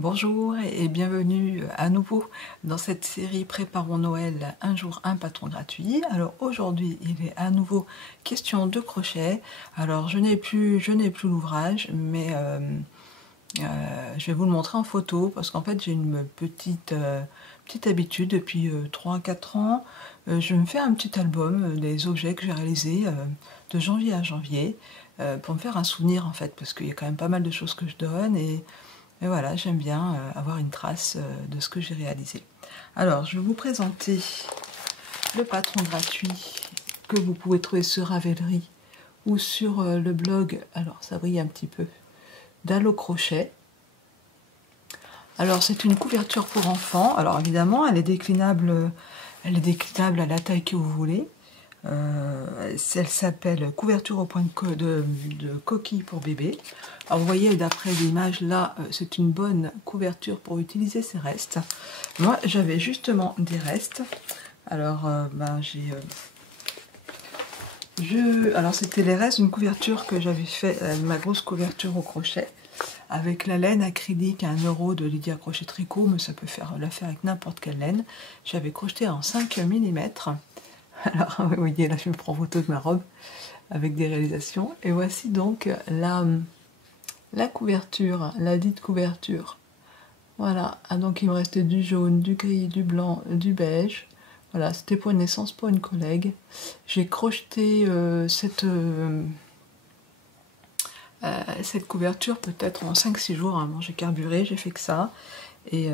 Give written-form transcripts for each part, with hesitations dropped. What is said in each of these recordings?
Bonjour et bienvenue à nouveau dans cette série Préparons Noël, un jour un patron gratuit. Alors aujourd'hui il est à nouveau question de crochet. Alors je n'ai plus l'ouvrage, mais je vais vous le montrer en photo parce qu'en fait j'ai une petite habitude depuis 3-4 ans. Je me fais un petit album des objets que j'ai réalisés de janvier à janvier pour me faire un souvenir en fait, parce qu'il y a quand même pas mal de choses que je donne et voilà, j'aime bien avoir une trace de ce que j'ai réalisé. Alors, je vais vous présenter le patron gratuit que vous pouvez trouver sur Ravelry ou sur le blog, alors ça brille un petit peu, d'Allo Crochet. Alors, c'est une couverture pour enfants. Alors, évidemment, elle est déclinable à la taille que vous voulez. Elle s'appelle couverture au point de coquille pour bébé. Alors vous voyez d'après l'image là, c'est une bonne couverture pour utiliser ces restes. Moi j'avais justement des restes. Alors alors c'était les restes d'une couverture que j'avais fait, ma grosse couverture au crochet avec la laine acrylique à 1 € de Lydia Crochet Tricot, mais ça peut la faire avec n'importe quelle laine. J'avais crocheté en 5 mm. Alors, vous voyez, là, je me prends photo de ma robe avec des réalisations. Et voici donc la couverture, la dite couverture. Voilà, donc il me restait du jaune, du gris, du blanc, du beige. Voilà, c'était pour une naissance pour une collègue. J'ai crocheté cette couverture peut-être en 5-6 jours. Hein. Bon, j'ai carburé, j'ai fait que ça. Et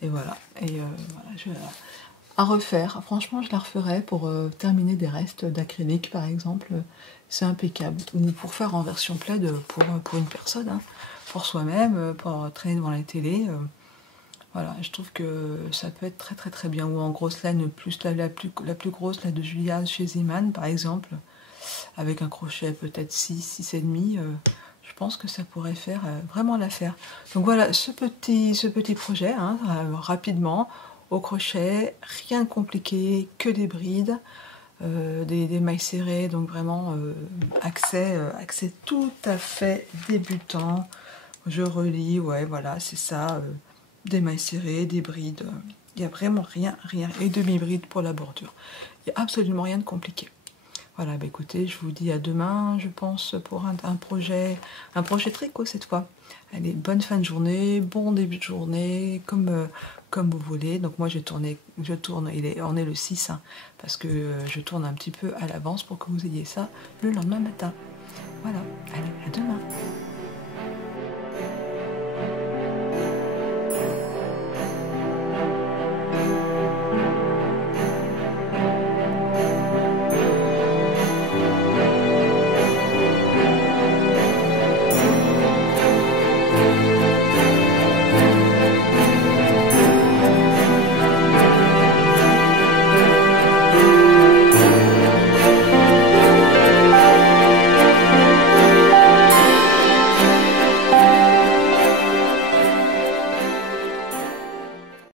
voilà. Voilà, à refaire. Franchement, je la referais pour terminer des restes d'acrylique, par exemple. C'est impeccable. Ou pour faire en version plaid pour une personne, hein. Pour soi-même, pour traîner devant la télé. Voilà, je trouve que ça peut être très très très bien. Ou en grosse laine, plus la plus grosse, la de Julia chez Zeman, par exemple, avec un crochet peut-être 6,5. Je pense que ça pourrait faire vraiment l'affaire. Donc voilà, ce petit projet, hein, rapidement, au crochet, rien de compliqué, que des brides, des mailles serrées, donc vraiment accès tout à fait débutant. Je relis, ouais, voilà, c'est ça, des mailles serrées, des brides, il n'y a vraiment rien, et demi-bride pour la bordure. Il n'y a absolument rien de compliqué. Voilà, bah écoutez, je vous dis à demain, je pense, pour un projet tricot cette fois. Allez, bonne fin de journée, bon début de journée, comme vous voulez. Donc moi je tourne, on est le 6, hein, parce que je tourne un petit peu à l'avance pour que vous ayez ça le lendemain matin. Voilà, allez, à demain.